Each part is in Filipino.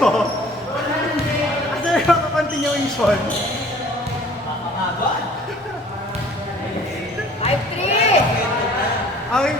ko. Kasi yung continuation. 5-3! Ay,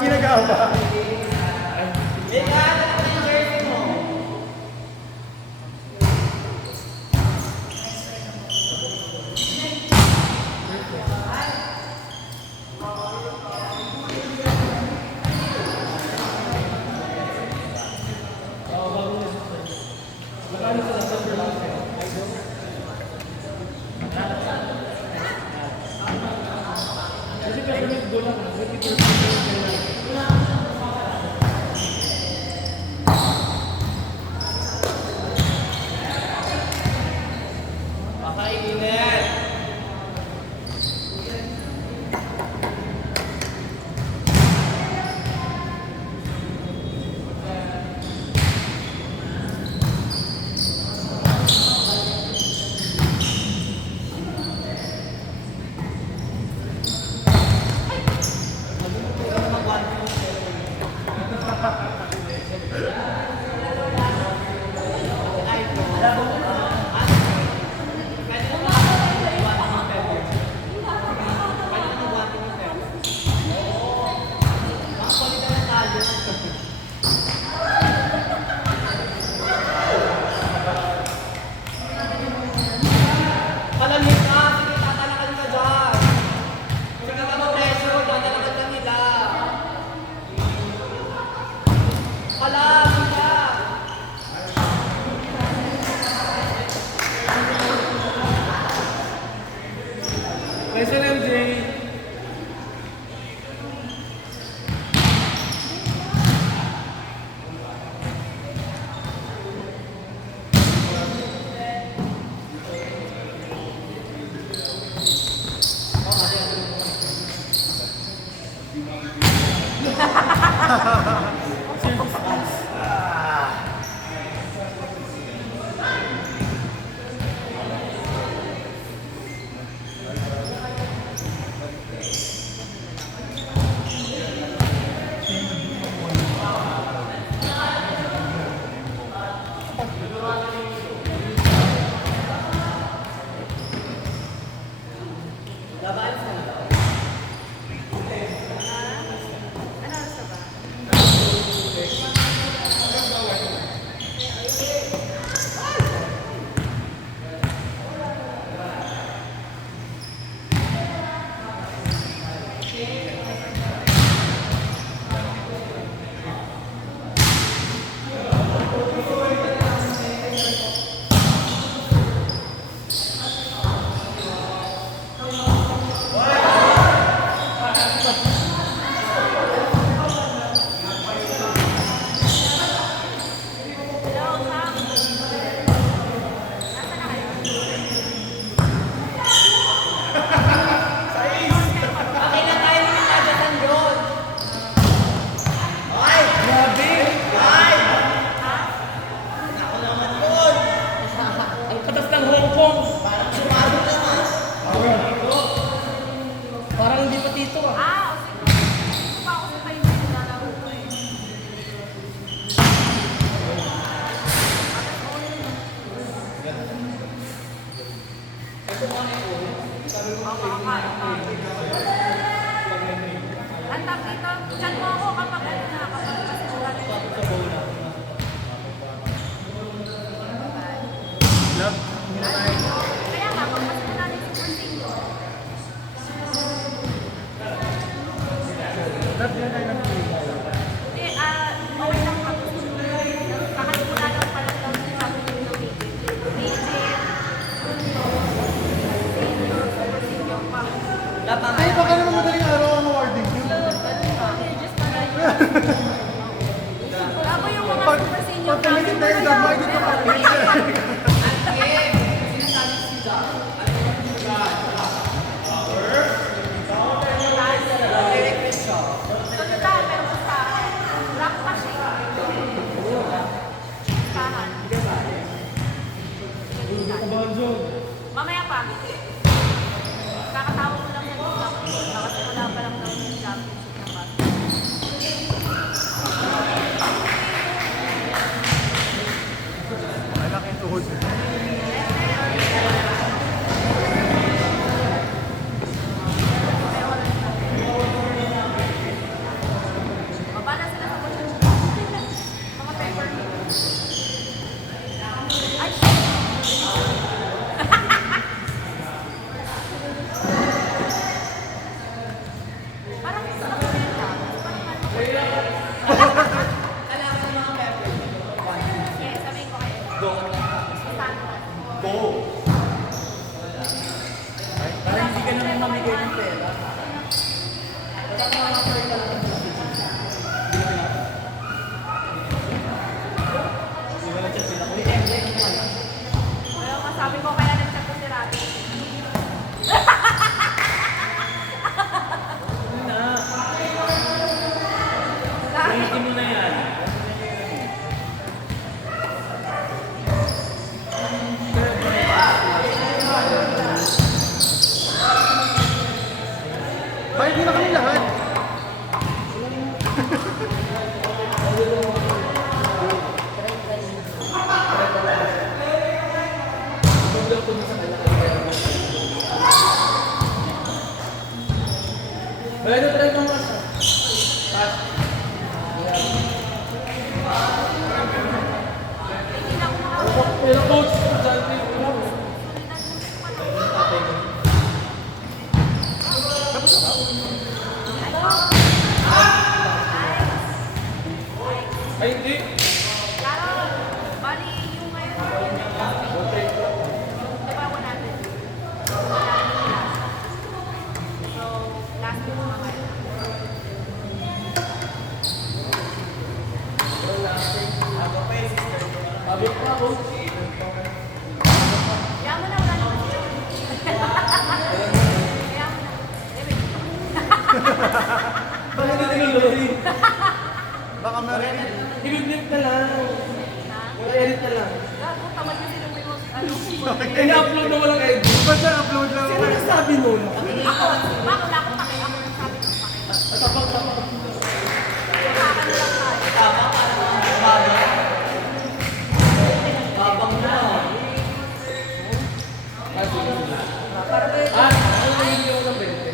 ginagawa. Nice one, MJ. Ang tawag dito, chat mo ako kapag ano na, kapag pasimulan ko. Love, hindi na tayo. Kaya nga, pag pasimulan yung Porcino. Love, hindi na tayo nag-play. Hindi, okay lang ako. Kakasimula lang pala daw sa sabi ng Dominic. Digit, Porcino pa. Pero coach, estudyante. Ay, hindi. Laro, bali yung ngayon. Diba 100? So, last yung mga ngayon. Abot pa, coach. Kaya mo na, wala naman sila. Kaya mo na. Bakit hindi tinuloy? Baka marinig. I-flip na lang. Wala edit na lang. Gago, tamad kasi nung may ano. I-upload na walang edit. Ba't na upload lang Sino ako? nagsabi nun? Ako, wala akong pake. Ako nagsabi ng pake. Tapang-tapang. Nakakano lang tayo. Ah, sige, sige. Ah, ano na hindi ako ng 20?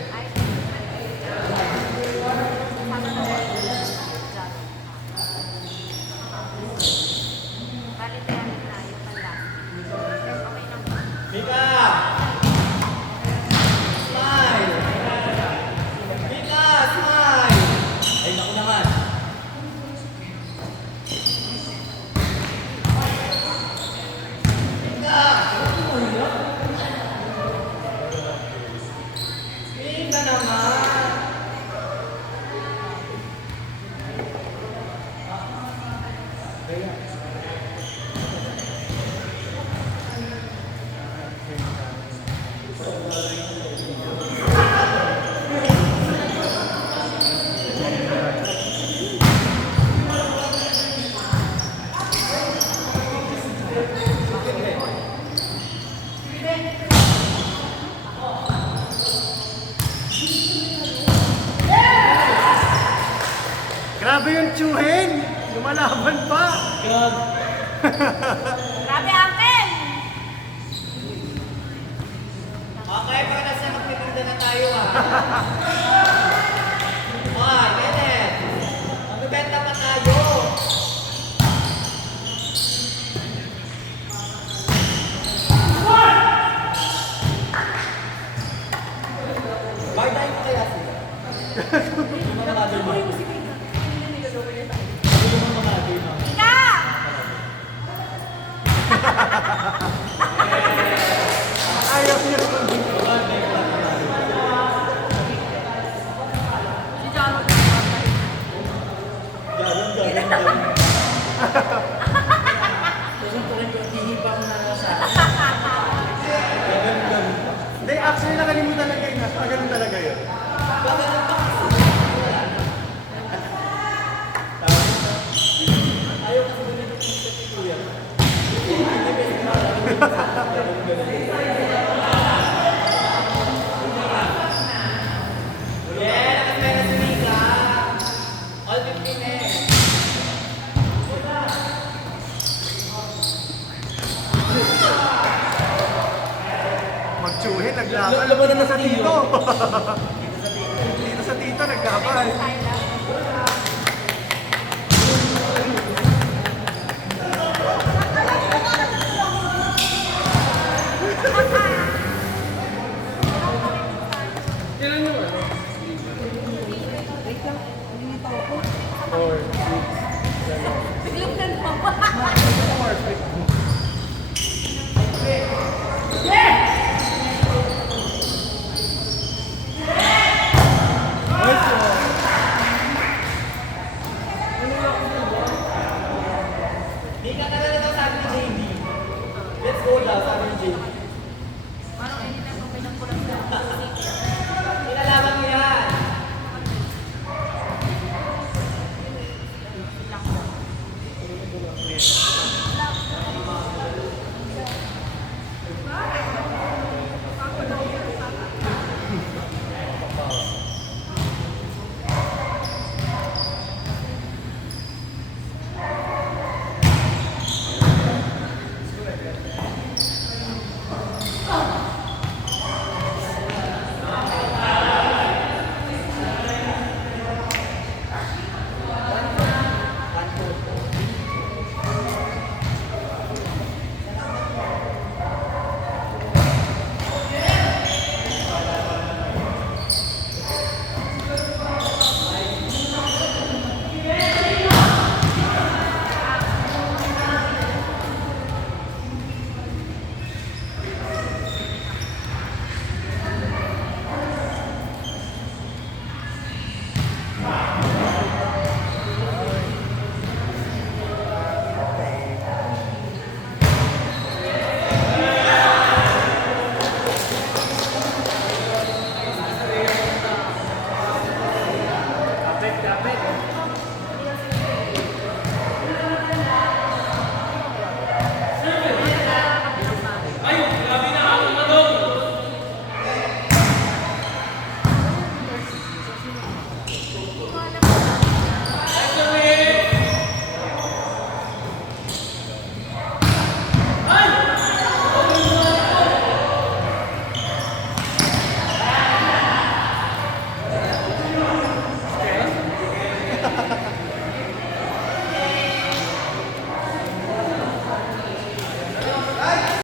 Grabe yung tsuhin! Lumalaban pa! Grabe. Grabe, Uncle! Okay, para nasa magpipinda na tayo ah. Okay, Kenneth. Magbibenta pa tayo. Buy tayo pa kaya sila. Yung mga mother mo. Yung mga mother mo. Ika! Ayaw niya. Si Jaro. Hindi, actually nakalimutan lang kayo na. Ganun talaga yun. Yeah, nakapera si Mika. All 15 eh. Magtsuhin, naglaban. Alam mo na nasa Dito. tito. Dito sa tito, naglaban. Kailan yung ano? Biglang ganun. Mika, tagal na daw sabi ni JB. Let's go daw, sabi ni JB.